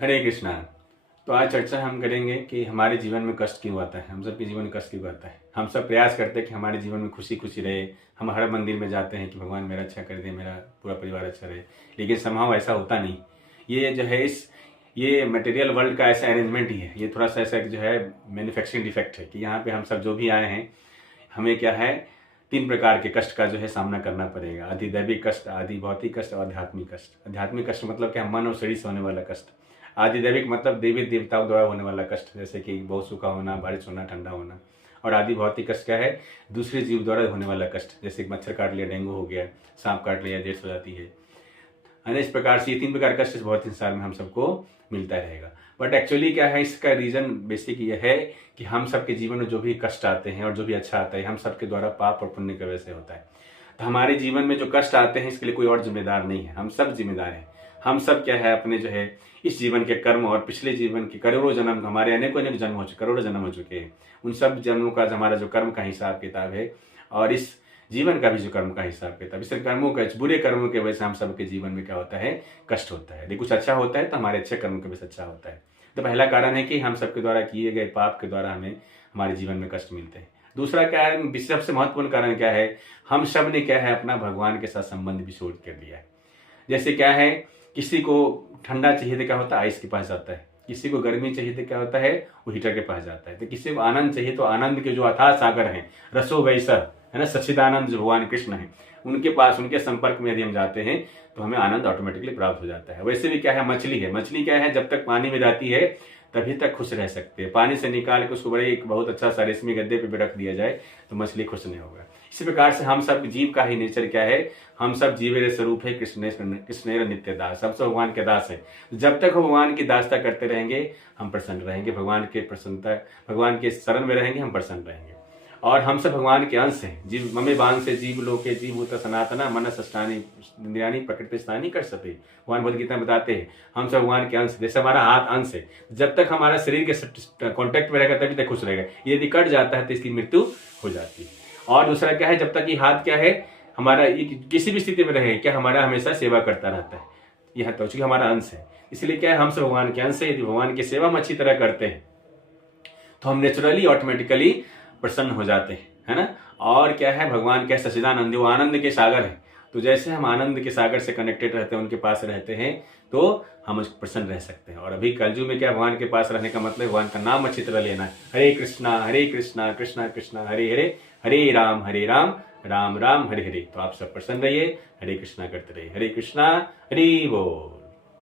हरे कृष्णा। तो आज चर्चा हम करेंगे कि हमारे जीवन में कष्ट क्यों आता है, हम सबके जीवन में कष्ट क्यों आता है। हम सब प्रयास करते हैं कि हमारे जीवन में खुशी खुशी रहे। हम हर मंदिर में जाते हैं कि भगवान मेरा अच्छा कर दे, मेरा पूरा परिवार अच्छा रहे, लेकिन संभव ऐसा होता नहीं। ये जो है ये मटेरियल वर्ल्ड का ऐसा अरेंजमेंट ही है। ये थोड़ा सा ऐसा जो है मैन्युफैक्चरिंग डिफेक्ट है कि यहाँ पे हम सब जो भी आए हैं, हमें क्या है, 3 प्रकार के कष्ट का जो है सामना करना पड़ेगा। अधिदैविक कष्ट, आदि भौतिक कष्ट और आध्यात्मिक कष्ट। आध्यात्मिक कष्ट मतलब क्या, मन और शरीर से होने वाला कष्ट। आदिदैविक मतलब देवी देवताओं द्वारा होने वाला कष्ट, जैसे कि बहुत सूखा होना, बारिश होना, ठंडा होना। और आदि भौतिक कष्ट क्या है, दूसरे जीव द्वारा होने वाला कष्ट, जैसे मच्छर काट लिया, डेंगू हो गया, सांप काट लिया, डेथ हो जाती है। इस प्रकार से ये 3 प्रकार का कष्ट भौतिक संसार में हम सबको मिलता रहेगा। बट एक्चुअली क्या है, इसका रीजन बेसिक ये है कि हम सबके जीवन में जो भी कष्ट आते हैं और जो भी अच्छा आता है, हम सबके द्वारा पाप और पुण्य की वजह से होता है। तो हमारे जीवन में जो कष्ट आते हैं, इसके लिए कोई और जिम्मेदार नहीं है, हम सब जिम्मेदार हैं। हम सब क्या है, अपने जो है इस जीवन के कर्म और पिछले जीवन के करोड़ों जन्म, हमारे अनेकों अनेक जन्म हो चुके, करोड़ों जन्म हो चुके हैं, उन सब जन्मों का हमारा जो कर्म का हिसाब किताब है, और इस जीवन का भी जो कर्म का हिसाब किताब, इस कर्मों का, बुरे कर्मों की वजह से हम सबके जीवन में क्या होता है, कष्ट होता है। यदि कुछ अच्छा होता है तो हमारे अच्छे कर्म की वजह से अच्छा होता है। तो पहला कारण है कि हम सबके द्वारा किए गए पाप के द्वारा हमें हमारे जीवन में कष्ट मिलते हैं। दूसरा क्या है, सबसे महत्वपूर्ण कारण क्या है, हम सब ने क्या है, अपना भगवान के साथ संबंध भी छोड़ कर दिया है। जैसे क्या है, किसी को ठंडा चाहिए तो क्या होता है, आइस के पास जाता है। किसी को गर्मी चाहिए तो क्या होता है, वो हीटर के पास जाता है। तो किसी को आनंद चाहिए तो आनंद के जो अथाह सागर हैं, रसो वैसा है ना, सच्चिदानंद जो भगवान कृष्ण है, उनके पास, उनके संपर्क में यदि हम जाते हैं तो हमें आनंद ऑटोमेटिकली प्राप्त हो जाता है। वैसे भी क्या है, मछली है, मछली क्या है, जब तक पानी में रहती है तभी तक खुश रह सकते हैं। पानी से निकाल के उसको बड़े एक बहुत अच्छा सा रेशमी गद्दे पे भी रख दिया जाए तो मछली खुश नहीं होगा। इसी प्रकार से हम सब जीव का ही नेचर क्या है, हम सब जीवेर स्वरूप है कृष्णेर नित्य दास, सब भगवान के दास है। जब तक हम भगवान की दासता करते रहेंगे हम प्रसन्न रहेंगे, भगवान के प्रसन्नता, भगवान के शरण में रहेंगे, हम प्रसन्न रहेंगे। और हम सब भगवान के अंश हैं। जीव ममे बांग से जीव लोके जीवभूत सनातना मन सष्टानी इंद्रियानी प्रकृति स्थानी कर सके, भगवान भगवद गीता में बताते हैं हम सब भगवान के अंश। जैसे हमारा हाथ अंश है, जब तक हमारा शरीर के कॉन्टेक्ट में रहेगा तभी तक खुश रहेगा, यदि कट जाता है तो इसकी मृत्यु हो जाती है। और दूसरा क्या है, जब तक ये हाथ क्या है हमारा, किसी भी स्थिति में रहे क्या, हमारा हमेशा सेवा करता रहता है, यह तो चूंकि हमारा अंश है। इसलिए क्या है, हम सब भगवान के अंश है। यदि भगवान की सेवा हम अच्छी तरह करते हैं तो हम नेचुरली ऑटोमेटिकली प्रसन्न हो जाते हैं, है ना। और क्या है, भगवान क्या, सच्चिदानंद, वो आनंद के सागर है। तो जैसे हम आनंद के सागर से कनेक्टेड रहते हैं, उनके पास रहते हैं, तो हम प्रसन्न रह सकते हैं। और अभी कलयुग में क्या, भगवान के पास रहने का मतलब भगवान का नाम अच्छी तरह लेना है। हरे कृष्णा कृष्णा कृष्णा हरे हरे, हरे राम राम राम हरे हरे। तो आप सब प्रसन्न रहिए, हरे कृष्णा करते रहिए। हरे कृष्णा, हरि बोल।